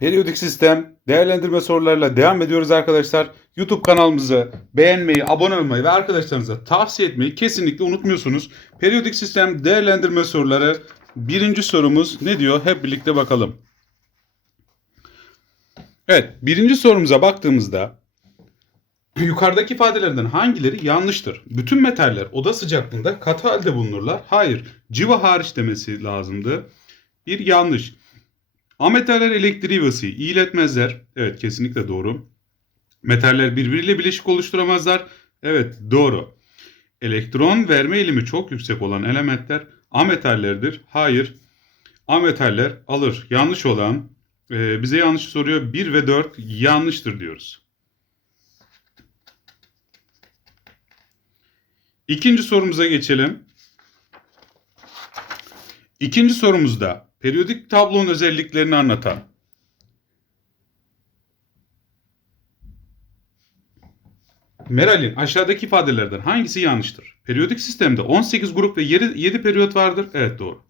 Periyodik sistem değerlendirme sorularıyla devam ediyoruz arkadaşlar. YouTube kanalımızı beğenmeyi, abone olmayı ve arkadaşlarınıza tavsiye etmeyi kesinlikle unutmuyorsunuz. Periyodik sistem değerlendirme soruları birinci sorumuz ne diyor? Hep birlikte bakalım. Evet, birinci sorumuza baktığımızda yukarıdaki ifadelerden hangileri yanlıştır? Bütün metaller oda sıcaklığında katı halde bulunurlar. Hayır, civa hariç demesi lazımdı. Bir yanlış. Ametaller elektriği ve ısıyı iletmezler. Evet kesinlikle doğru. Metaller birbiriyle bileşik oluşturamazlar. Evet doğru. Elektron verme eğilimi çok yüksek olan elementler ametallerdir. Hayır. Ametaller alır. Yanlış olan e, bize yanlış soruyor. 1 ve 4 yanlıştır diyoruz. İkinci sorumuza geçelim. İkinci sorumuzda periyodik tablonun özelliklerini anlatan Meral'in aşağıdaki ifadelerden hangisi yanlıştır? Periyodik sistemde 18 grup ve 7, 7 periyot vardır. Evet doğru.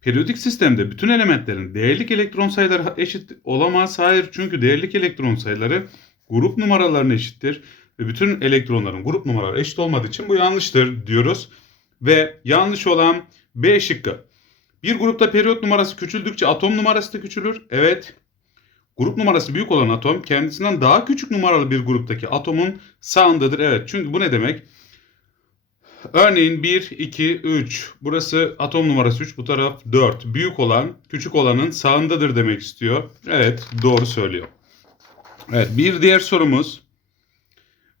Periyodik sistemde bütün elementlerin değerlik elektron sayıları eşit olamaz. Hayır çünkü değerlik elektron sayıları grup numaralarına eşittir. Ve bütün elektronların grup numaraları eşit olmadığı için bu yanlıştır diyoruz. Ve yanlış olan B şıkkı. Bir grupta periyot numarası küçüldükçe atom numarası da küçülür. Evet. Grup numarası büyük olan atom kendisinden daha küçük numaralı bir gruptaki atomun sağındadır. Evet çünkü bu ne demek? Örneğin 1, 2, 3. Burası atom numarası 3. Bu taraf 4. Büyük olan küçük olanın sağındadır demek istiyor. Evet doğru söylüyor. Evet bir diğer sorumuz.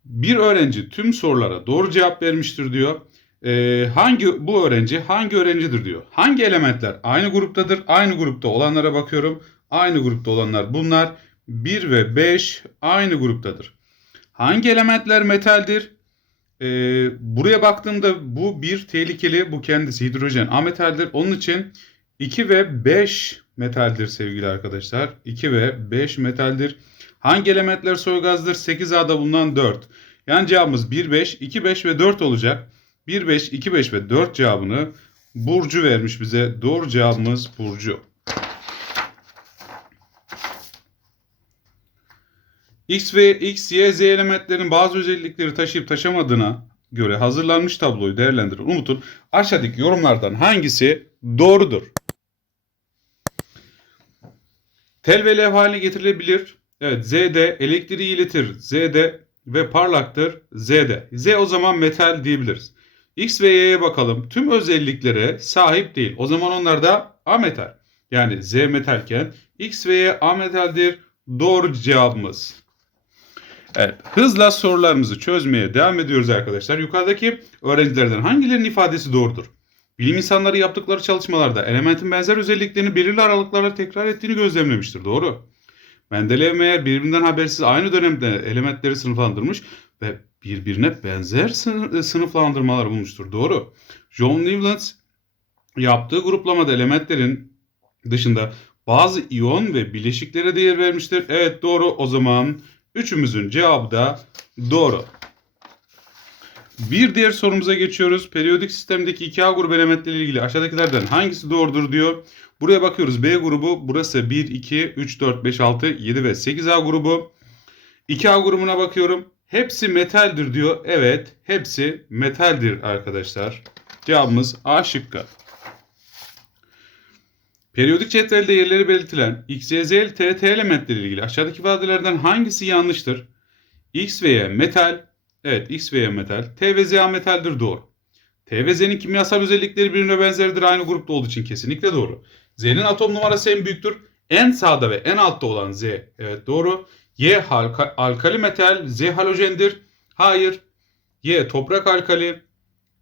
Bir öğrenci tüm sorulara doğru cevap vermiştir diyor. Ee, hangi bu öğrenci hangi öğrencidir diyor. Hangi elementler aynı gruptadır? Aynı grupta olanlara bakıyorum. Aynı grupta olanlar bunlar. 1 ve 5 aynı gruptadır. Hangi elementler metaldir? Ee, buraya baktığımda bu bir tehlikeli, bu kendisi hidrojen ametaldir. Onun için 2 ve 5 metaldir sevgili arkadaşlar. 2 ve 5 metaldir. Hangi elementler soy gazdır? 8A'da bulunan 4. Yani cevabımız 1, 5, 2, 5 ve 4 olacak. 1, 5, 2, 5 ve 4 cevabını Burcu vermiş bize. Doğru cevabımız Burcu. X ve X, Y, Z elementlerin bazı özellikleri taşıyıp taşımadığına göre hazırlanmış tabloyu değerlendiren Umut'un aşağıdaki yorumlardan hangisi doğrudur? Tel ve lev haline getirilebilir. Evet Z'de elektriği iletir. Z'de ve parlaktır. Z'de. Z o zaman metal diyebiliriz. X ve Y'ye bakalım. Tüm özelliklere sahip değil. O zaman onlar da ametal. Yani Z metalken X ve Y ametaldir. Doğru cevabımız. Evet, hızla sorularımızı çözmeye devam ediyoruz arkadaşlar. Yukarıdaki öğrencilerden hangilerinin ifadesi doğrudur? Bilim insanları yaptıkları çalışmalarda elementin benzer özelliklerini belirli aralıklarla tekrar ettiğini gözlemlemiştir. Doğru. Mendeleev meğer birbirinden habersiz aynı dönemde elementleri sınıflandırmış ve birbirine benzer sınıflandırmalar bulmuştur. Doğru. John Newlands yaptığı gruplamada elementlerin dışında bazı iyon ve bileşiklere değer vermiştir. Evet doğru. O zaman üçümüzün cevabı da doğru. Bir diğer sorumuza geçiyoruz. Periyodik sistemdeki 2A grubu elementleriyle ilgili aşağıdakilerden hangisi doğrudur diyor. Buraya bakıyoruz. B grubu burası 1, 2, 3, 4, 5, 6, 7 ve 8A grubu. 2A grubuna bakıyorum. Hepsi metaldir diyor. Evet hepsi metaldir arkadaşlar. Cevabımız A şıkkı. Periyodik cetvelde yerleri belirtilen X, Y, Z, T, T elementleriyle ilgili aşağıdaki ifadelerden hangisi yanlıştır? X ve Y metal. Evet X ve Y metal. T ve Z metaldir doğru. T ve Z'nin kimyasal özellikleri birbirine benzerdir aynı grupta olduğu için kesinlikle doğru. Z'nin atom numarası en büyüktür. En sağda ve en altta olan Z. Evet doğru. Y halka, alkali metal, Z halojendir. Hayır. Y toprak alkali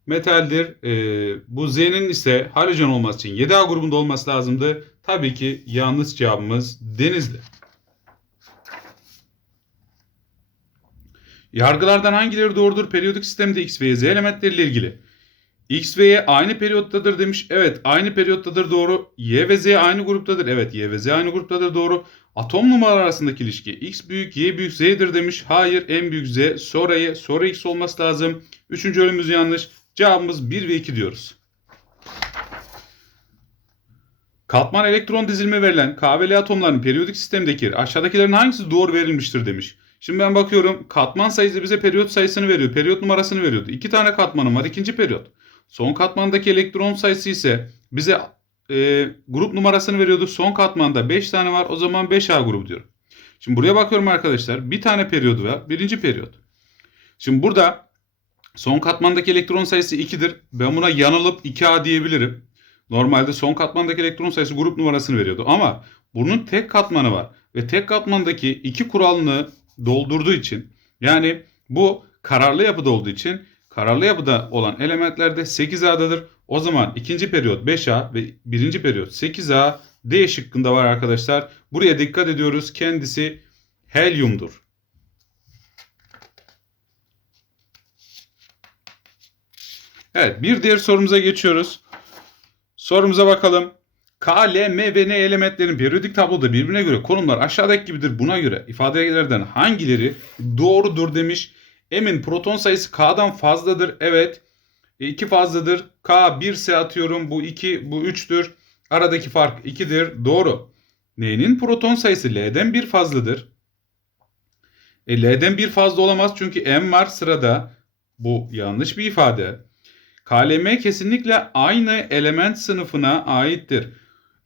metaldir. Ee, bu Z'nin ise halojen olması için 7A grubunda olması lazımdı. Tabii ki yanlış cevabımız Denizli. Yargılardan hangileri doğrudur? Periyodik sistemde X ve Y, Z elementleriyle ilgili. X ve Y aynı periyottadır demiş. Evet aynı periyottadır doğru. Y ve Z aynı gruptadır. Evet Y ve Z aynı gruptadır doğru. Atom numaraları arasındaki ilişki X büyük Y büyük Z'dir demiş. Hayır en büyük Z sonra Y sonra X olması lazım. Üçüncü bölümümüz yanlış. Cevabımız 1 ve 2 diyoruz. Katman elektron dizilimi verilen K ve L atomlarının periyodik sistemdeki aşağıdakilerin hangisi doğru verilmiştir demiş. Şimdi ben bakıyorum katman sayısı bize periyot sayısını veriyor. Periyot numarasını veriyordu. İki tane katmanım var. ikinci periyot. Son katmandaki elektron sayısı ise bize e, grup numarasını veriyordu. Son katmanda 5 tane var. O zaman 5A grubu diyorum. Şimdi buraya bakıyorum arkadaşlar. Bir tane periyodu var. Birinci periyot. Şimdi burada son katmandaki elektron sayısı 2'dir. Ben buna yanılıp 2A diyebilirim. Normalde son katmandaki elektron sayısı grup numarasını veriyordu. Ama bunun tek katmanı var. Ve tek katmandaki iki kuralını doldurduğu için yani bu kararlı yapıda olduğu için kararlı yapıda olan elementler de 8A'dadır. O zaman ikinci periyot 5A ve birinci periyot 8A D şıkkında var arkadaşlar. Buraya dikkat ediyoruz. Kendisi helyumdur. Evet bir diğer sorumuza geçiyoruz. Sorumuza bakalım. K, L, M ve N elementlerin periyodik tabloda birbirine göre konumlar aşağıdaki gibidir. Buna göre ifadelerden hangileri doğrudur demiş. Emin proton sayısı K'dan fazladır. Evet. 2 fazladır. K 1 ise atıyorum. Bu 2, bu 3'tür. Aradaki fark 2'dir. Doğru. N'nin proton sayısı L'den 1 fazladır. E, L'den 1 fazla olamaz çünkü M var sırada. Bu yanlış bir ifade. KLM kesinlikle aynı element sınıfına aittir.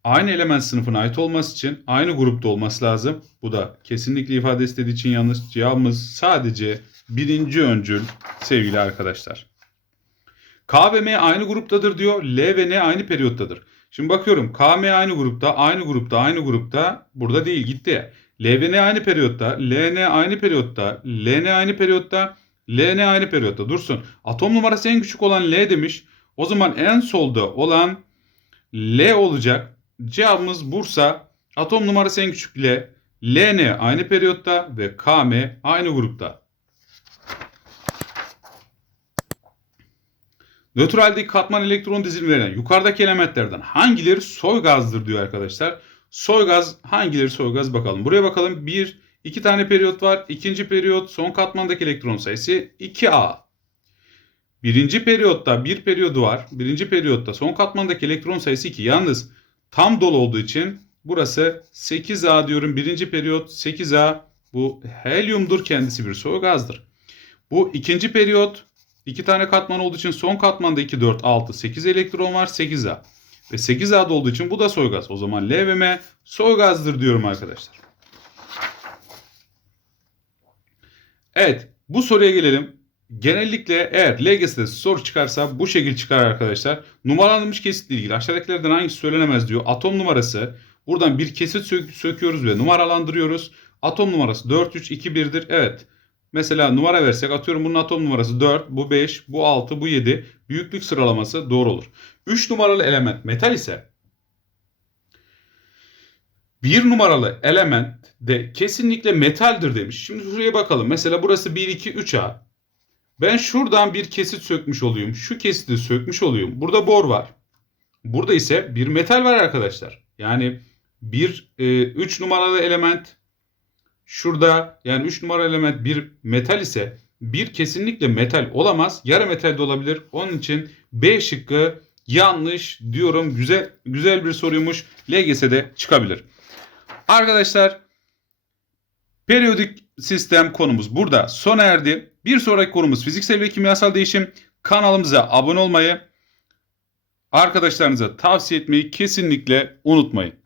Aynı element sınıfına ait olması için aynı grupta olması lazım. Bu da kesinlikle ifade istediği için yanlış. Cevabımız sadece birinci öncül sevgili arkadaşlar. K ve M aynı gruptadır diyor. L ve N aynı periyottadır. Şimdi bakıyorum K, M aynı grupta, aynı grupta, aynı grupta. Burada değil gitti. L ve N aynı periyotta, L, N aynı periyotta, L, N aynı periyotta, L, N aynı periyotta. Dursun. Atom numarası en küçük olan L demiş. O zaman en solda olan L olacak. Cevabımız Bursa. Atom numarası en küçük L. LN aynı periyotta ve KM aynı grupta. Nötraldeki katman elektron dizilimlerinden yukarıdaki elementlerden hangileri soy gazdır diyor arkadaşlar. Soy gaz hangileri soy gaz bakalım. Buraya bakalım. Bir, iki tane periyot var. İkinci periyot son katmandaki elektron sayısı 2A. Birinci periyotta bir periyodu var. Birinci periyotta son katmandaki elektron sayısı 2. Yalnız tam dolu olduğu için burası 8A diyorum. Birinci periyot 8A. Bu helyumdur kendisi bir soy gazdır. Bu ikinci periyot iki tane katman olduğu için son katmanda 2, 4, 6, 8 elektron var 8A. Ve 8A'da olduğu için bu da soy gaz. O zaman L ve M soy gazdır diyorum arkadaşlar. Evet bu soruya gelelim. Genellikle eğer LGS'de soru çıkarsa bu şekil çıkar arkadaşlar. Numaralanmış kesitle ilgili aşağıdakilerden hangisi söylenemez diyor. Atom numarası. Buradan bir kesit sök söküyoruz ve numaralandırıyoruz. Atom numarası 4, 3, 2, 1'dir. Evet. Mesela numara versek atıyorum bunun atom numarası 4, bu 5, bu 6, bu 7. Büyüklük sıralaması doğru olur. 3 numaralı element metal ise 1 numaralı element de kesinlikle metaldir demiş. Şimdi şuraya bakalım. Mesela burası 1, 2, 3A. Ben şuradan bir kesit sökmüş olayım. Şu kesiti sökmüş olayım. Burada bor var. Burada ise bir metal var arkadaşlar. Yani bir 3 e, numaralı element şurada yani 3 numaralı element bir metal ise bir kesinlikle metal olamaz. Yarı metal de olabilir. Onun için B şıkkı yanlış diyorum. Güzel güzel bir soruymuş. LGS'de çıkabilir. Arkadaşlar periyodik sistem konumuz burada sona erdi. Bir sonraki konumuz fiziksel ve kimyasal değişim. Kanalımıza abone olmayı, arkadaşlarınıza tavsiye etmeyi kesinlikle unutmayın.